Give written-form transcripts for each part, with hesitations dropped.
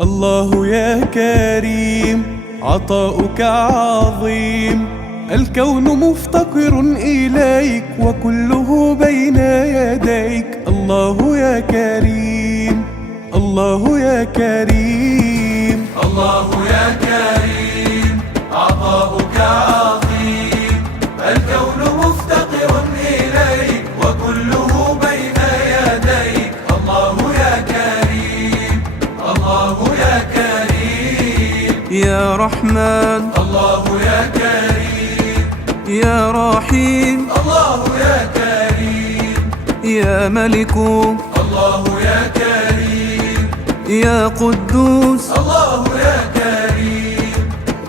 الله يا كريم عطاؤك عظيم، الكون مفتقر إليك وكله بين يديك. الله يا كريم، الله يا كريم، الله يا كريم عطاؤك عظيم، الكون مفتقر إليك وكله بين يديك. الله يا كريم، الله يا كريم، يا رحمن الله يا كريم، يا رحيم الله يا كريم، يا ملك الله يا كريم، يا قدوس الله يا كريم،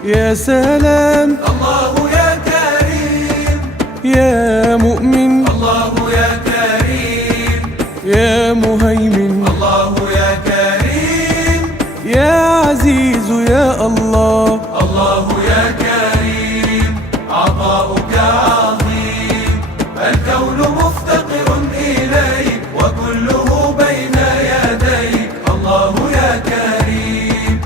يا سلام الله يا كريم، يا مؤمن، الله يا كريم، يا مهيمن، الله يا كريم، يا عزيز يا الله. الله يا كريم عطاؤك عظيم، الكون مفتقر إليك وكله بين يديك. الله يا كريم،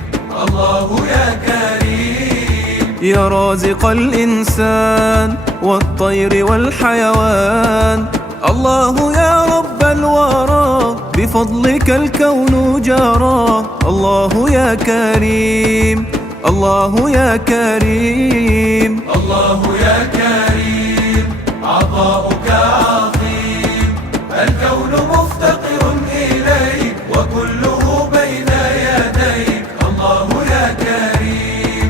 الله يا كريم، يا رازق الإنسان والطير والحيوان. الله يا رب الورى بفضلك الكون جرى. الله يا كريم، الله يا كريم، الله يا كريم عطاؤك عظيم، الكون مفتقر إليك وكله بين يديك. الله يا كريم،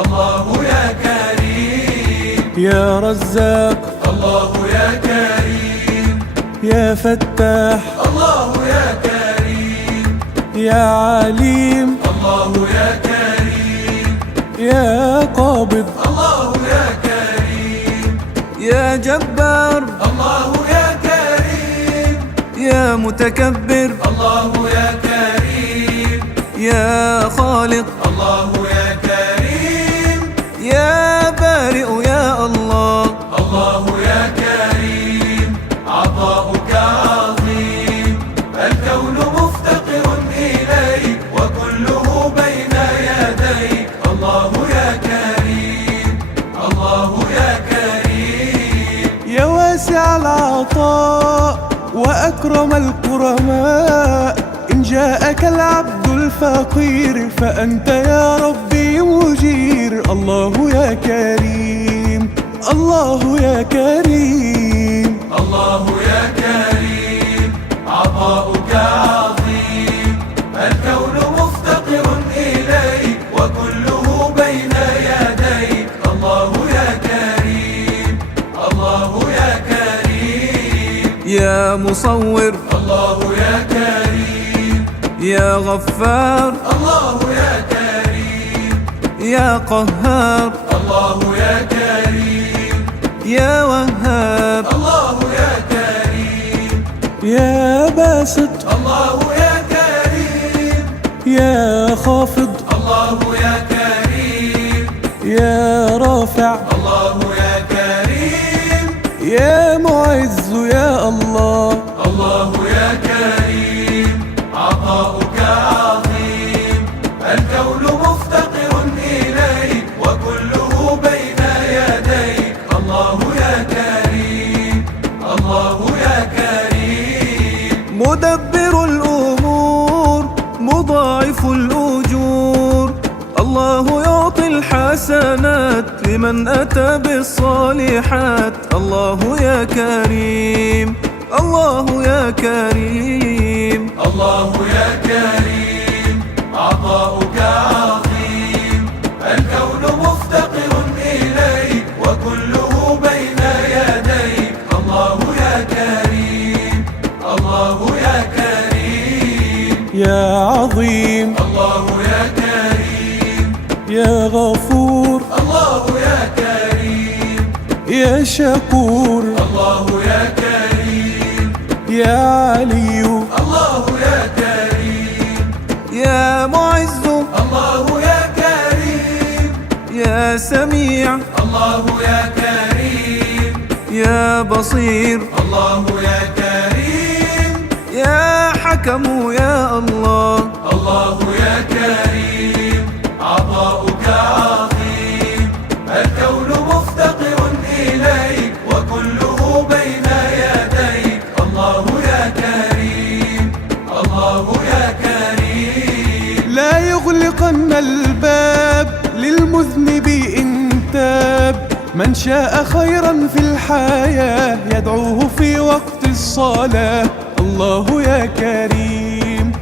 الله يا كريم، يا رزاق، الله يا كريم، يا فتاح، الله يا كريم، يا عليم، الله يا كريم، يا قابض، الله يا كريم، يا جبار، الله يا كريم، يا متكبر، الله يا كريم، يا خالق، الله يا كريم، يا بارئ يا الله. الله يا كريم عطاؤك عظيم، الكون مفتقر إليك وكله بين يديك. الله يا كريم، الله يا كريم، يا واسع العطاء وأكرم الكرماء. إن جاءك العبد الفقير فأنت يا ربي مجير. الله يا كريم، الله يا كريم، الله يا كريم عطاؤك عظيم، الكون مفتقر إليك وكله بين يديك. الله يا كريم، الله يا كريم، يا مصور، الله يا كريم، يا غفار، الله يا كريم، يا قهار، الله يا كريم، يا وهاب. الله يا كريم، يا باسط، الله يا كريم، يا خافض، الله يا كريم، يا رافع، الله يا كريم، يا معز يا الله. الله يا كريم عطاؤك عظيم، الكون مفتقر إليك وكله بين يديك. الله يا كريم، الله يا كريم، مدبر الأمور مضاعف الأجور. الله يعطي الحسنات لمن أتى بالصالحات. الله يا كريم، الله يا كريم، الله يا كريم عطاؤك عظيم، الكون مفتقر إليك وكله بين يديك. الله يا كريم، الله يا كريم، يا عظيم، الله يا كريم، يا غفور، الله يا كريم، يا شكور، الله يا كريم، يا علي، الله يا كريم، يا معز، الله يا كريم، يا سميع، الله يا كريم، يا بصير، الله يا كريم، يا حكم يا الله. الله يا كريم عطاؤك عظيم، الكون مفتقر إليك وكله بين يديك. الله يا كريم الله يا كريم. لا يغلقن الباب للمذنب إن تاب، من شاء خيرا في الحياة يدعوه في وقت الصلاة. الله يا كريم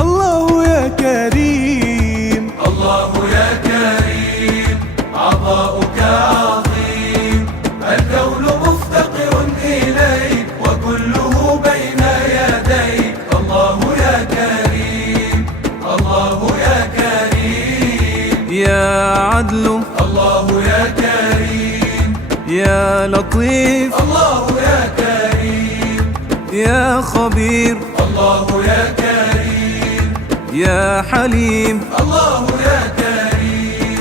الله يا كريم. الله يا كريم عطاؤك عظيم، الكون مفتقر إليك وكله بين يديك. الله يا كريم الله يا كريم. يا عدل الله يا كريم يا لطيف الله يا كريم. يا خبير الله يا كريم يا حليم الله يا كريم.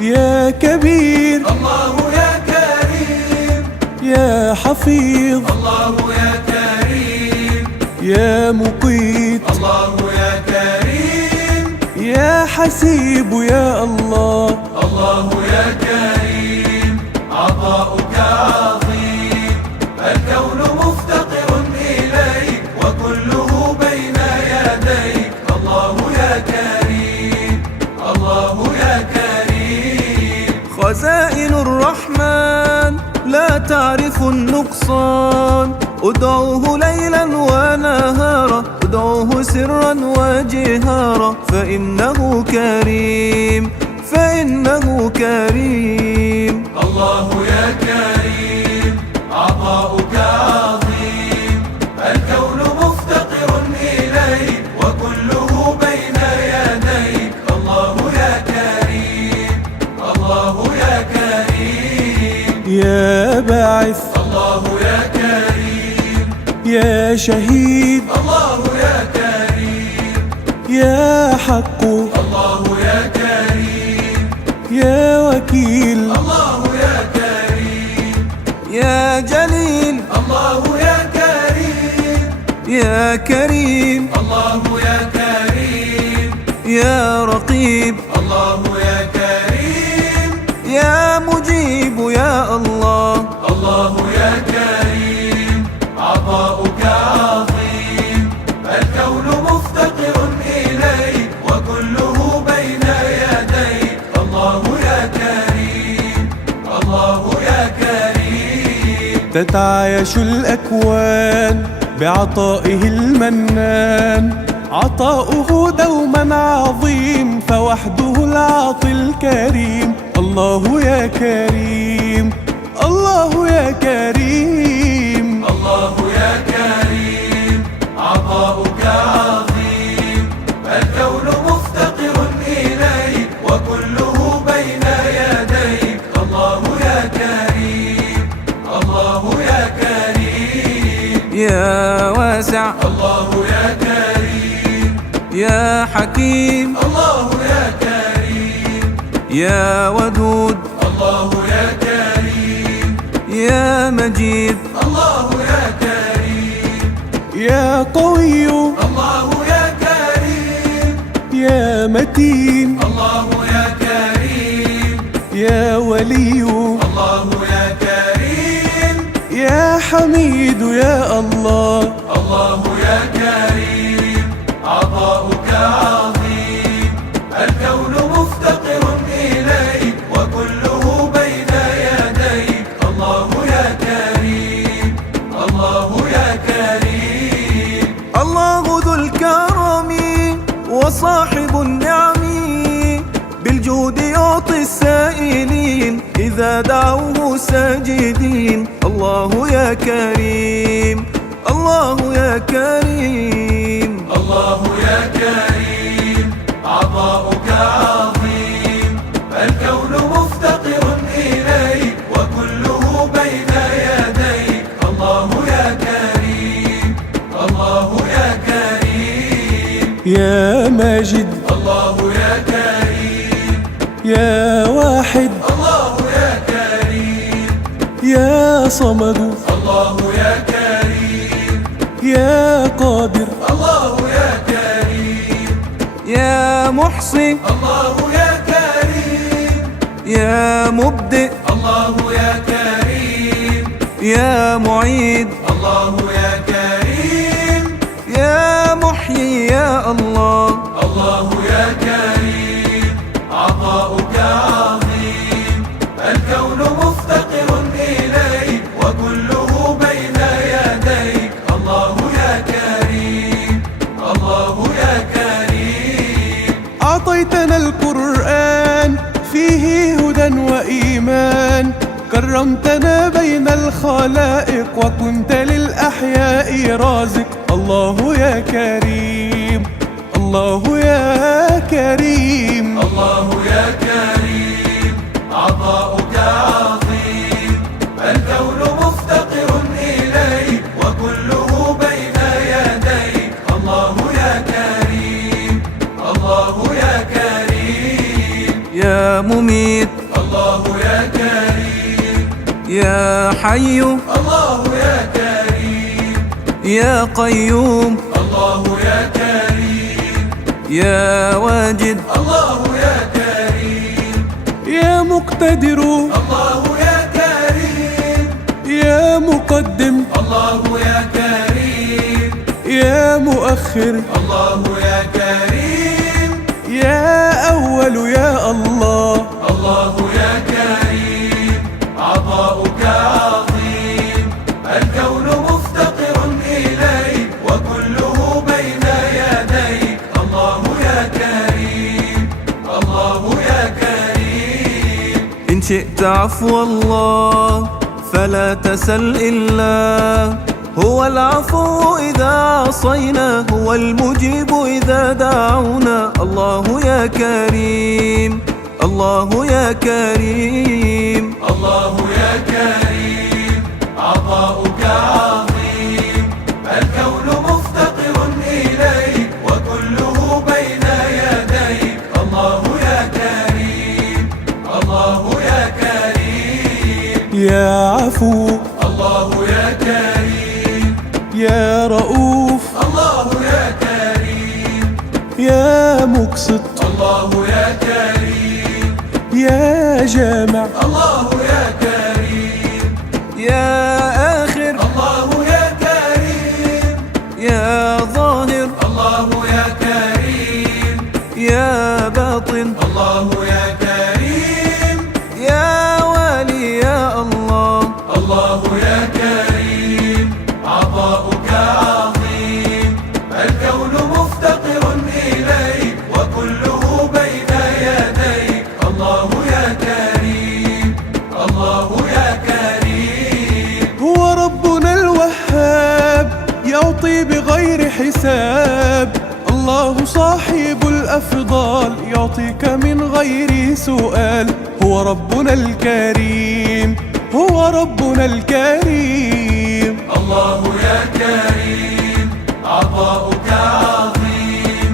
يا كبير الله يا كريم يا حفيظ الله يا كريم. يا مقيت الله يا كريم يا حسيب يا الله. الله يا كريم عطاؤك عظيم، الكون مفتقر إليك وكله بين يديك. الله يا كريم الله يا كريم. خزائن الرحمن لا تعرف النقصان، ادعوه ليلا ونهارا، ادعوه سرا وجهارا، فإنه كريم فإنه كريم. الله يا كريم عطاؤك عظيم، الكون مفتقر إليك وكله بين يديك. الله يا كريم الله يا كريم. يا باعث الله يا كريم يا شهيد الله يا كريم. يا حق الله يا كريم يا وكيل الله يا كريم. يا جليل الله يا كريم يا كريم الله يا كريم. يا رقيب الله يا كريم يا مجيب يا الله. الله يا كريم عطاؤك عظيم، الكون مفتقر إليك وكله بين يديك. الله يا كريم الله يا كريم. تتعايش الأكوان بعطائه المنان، عطاؤه دوما عظيم فوحده العاطي الكريم. الله يا كريم الله يا كريم. الله يا كريم عطاؤك عظيم، الكون مفتقر إليك وكله بين يديك. الله يا كريم الله يا كريم. يا واسع الله يا كريم يا حكيم الله يا كريم. يا ودود الله يا كريم يا مجيد الله يا كريم. يا قوي الله يا كريم يا متين الله يا كريم. يا ولي الله يا كريم يا حميد يا الله. الله يا كريم عطاؤك عظيم، الكون مفتقر إليك وكله بين يديك. الله يا كريم الله يا كريم. الله ذو الكرم وصاحب النعم، بالجود يعطي السائلين إذا دعوه ساجدين. الله يا كريم الله يا كريم. الله يا كريم عطاؤك عظيم، الكون مفتقر إليك وكله بين يديك. الله يا كريم الله يا كريم. يا ماجد الله يا كريم يا واحد الله يا كريم. يا صمد الله يا كريم يا قادر الله يا كريم. يا محصي الله يا كريم، يا مبدئ الله يا كريم، يا معيد الله يا كريم، يا محيي يا الله. الله يا كريم، عطاؤك عظيم، الكون مفتقر إليك وكله بين يديك. الله يا كريم، الله يا كريم. أعطيتنا القرآن فيه هدى وإيمان، كرمتنا بين الخلائق وكنت للأحياء رازق. الله يا كريم، الله يا كريم. الله يا كريم، عطاؤك عظيم، الكون مفتقر إليك وكله بين يديك. الله يا كريم، الله يا كريم. يا مميت الله يا كريم، يا حي الله يا كريم، يا قيوم الله يا كريم، يا واجد الله يا كريم، يا مقتدر الله يا كريم، يا مقدم الله يا كريم، يا مؤخر الله يا كريم، يا أول يا الله. الله يا كريم، عطاؤك عظيم، الكون مفتقر إليك وكله بين يديك. الله يا كريم، الله يا كريم. إن شئت عفو الله فلا تسل إلا هو العفو إذا عصينا، هو المجيب إذا دعونا. الله يا كريم، الله يا كريم. الله يا كريم، عطاؤك عظيم، الكون مفتقر إليك وكله بين يديك. الله يا كريم، الله يا كريم. يا عفو الله يا كريم، يا رؤوف الله يا كريم، يا مقسط الله يا كريم، يا جامع الله يا كريم، يا آخر الله يا كريم، يا ظاهر الله يا كريم، يا باطن الله يا كريم، يا والي يا الله. الله يا كريم، عطاؤك عظيم، الكون مفتقر إليك وكله بين يديك. الله يا كريم، الله يا كريم. هو ربنا الوهاب يعطي بغير حساب. الله صاحب الأفضال يعطيك من غير سؤال. هو ربنا الكريم، هو ربنا الكريم. الله يا كريم، عطاؤك عظيم،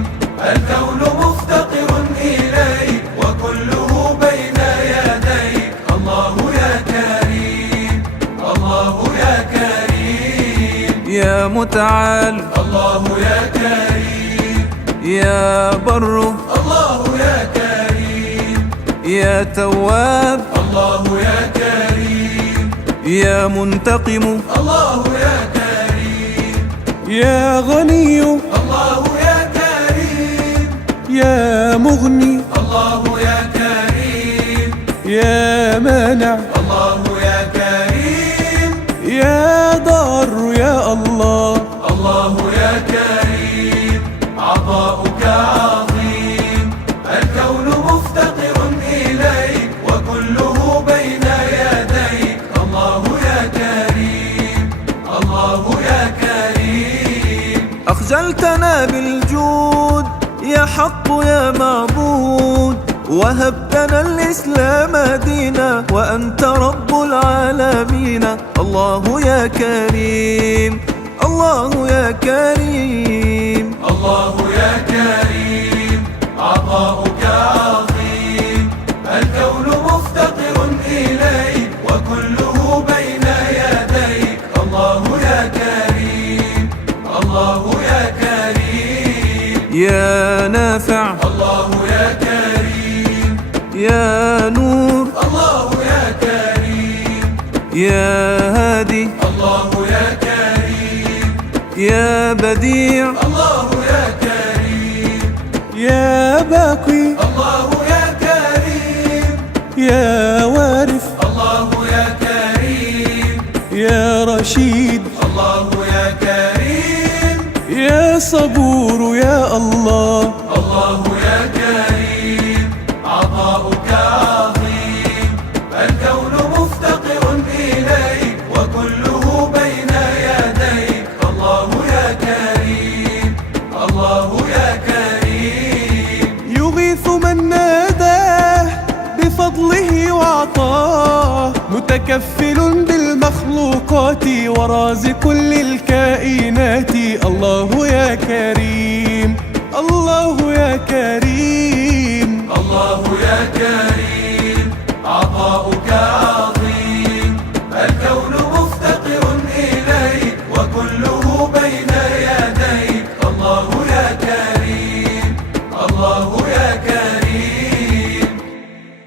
الكون مفتقر إليك وكله بين يديك. الله يا كريم، الله يا كريم. يا متعال الله يا كريم، يا بر الله يا كريم، يا تواب الله يا كريم، يا منتقم الله يا كريم، يا غني الله يا كريم، يا مغني الله يا كريم، يا مانع الله يا كريم، يا ضار يا الله. الله يا كريم، عطاؤك عظيم، الكون مفتقر إليك وكله بين يديك. الله يا كريم، الله يا كريم. أخجلتنا بالجود يا حق يا معبود، وهبتنا الإسلام دينا وأنت رب العالمين. الله يا كريم، الله يا كريم. الله يا كريم، عطاؤك عظيم، الكون مفتقر إليك وكله بين يديك. الله يا كريم، الله يا كريم. يا ناس نافع، الله يا كريم. يا نور، الله يا كريم. يا هادي، الله يا كريم. يا بديع، الله يا كريم. يا باقي، الله يا كريم. يا وارث، الله يا كريم. يا رشيد، الله يا كريم. يا صبور يا الله. الله يا كريم. عطاؤك عظيم، الكون مفتقر إليك وكله بين يديك. الله يا كريم. الله يا كريم. يغيث من ناداه بفضله وعطاه، متكفل بالمخلوقات ورازق للكائنات. الله يا كريم، الله يا كريم.